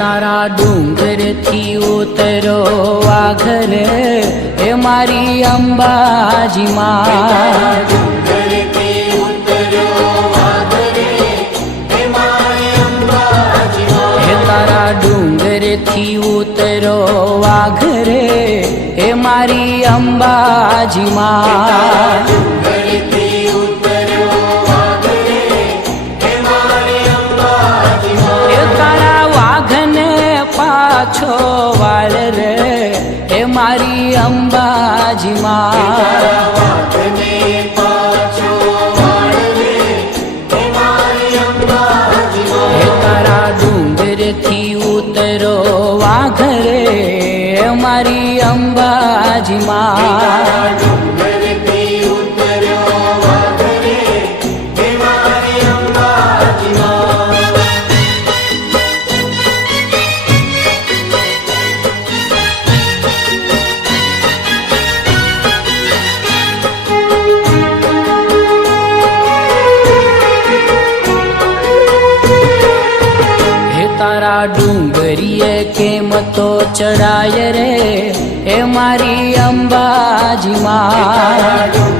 तारा डूंगर थी उतरो वाघरे हे मारी अंबाजी मां तारा डूंगर थी उतरो वाघरे हे मारी अंबाजी मां तारा वाघने पाछो वाल रे हे मारी अंबाजी मां थी उतरो वाघरे मारी अंबाजी मां तारा डूंगरिए केम तो चढ़ाय रे हे मारी अंबाजी मां